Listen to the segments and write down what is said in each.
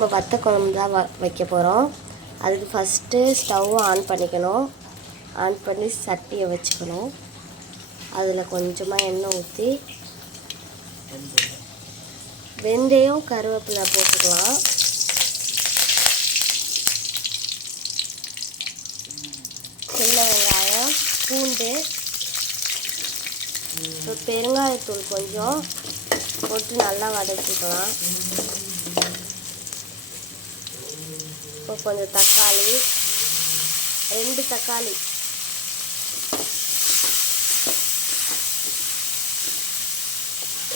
நம்ம வத்த குழம்பு தான் வைக்க போகிறோம். அதுக்கு ஃபஸ்ட்டு ஸ்டவ்வை ஆன் பண்ணிக்கணும். ஆன் பண்ணி சட்டியை வச்சுக்கணும். அதில் கொஞ்சமாக எண்ணெய் ஊற்றி வெந்தயம் கருவேப்பிலை போட்டுக்கலாம். சின்ன வெங்காயம், பூண்டு, பெருங்காயத்தூள் கொஞ்சம் போட்டு நல்லா வதக்கிக்கலாம். இப்போ கொஞ்சம் தக்காளி, 2 தக்காளி,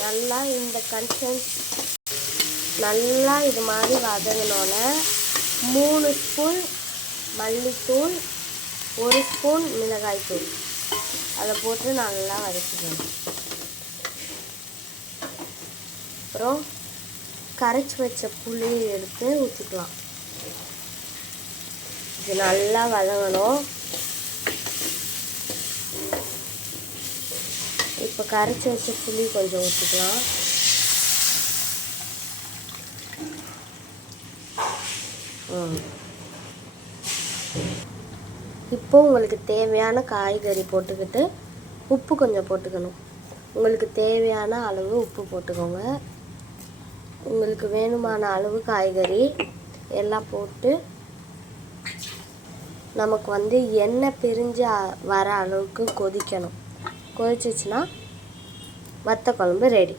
நல்லா இந்த நல்லா இது மாதிரி வதங்கினோன்னே 3 ஸ்பூன் மல்லித்தூள், 1 ஸ்பூன் மிளகாய்த்தூள் அதை போட்டு நல்லா வதக்கிக்கணும். அப்புறம் கரைச்சி வச்ச புளி எடுத்து ஊற்றிக்கலாம். இது நல்லா வதங்கணும். இப்போ கரைச்சி வச்ச புளி கொஞ்சம் ஊற்றிக்கலாம். இப்போ உங்களுக்கு தேவையான காய்கறி போட்டுக்கிட்டு உப்பு கொஞ்சம் போட்டுக்கணும். உங்களுக்கு தேவையான அளவு உப்பு போட்டுக்கோங்க. உங்களுக்கு வேணுமான அளவு காய்கறி எல்லாம் போட்டு நமக்கு எண்ணெய் பிரிஞ்சு வர அளவுக்கு கொதிக்கணும். கொதிச்சிச்சுன்னா வத்த குழம்பு ரெடி.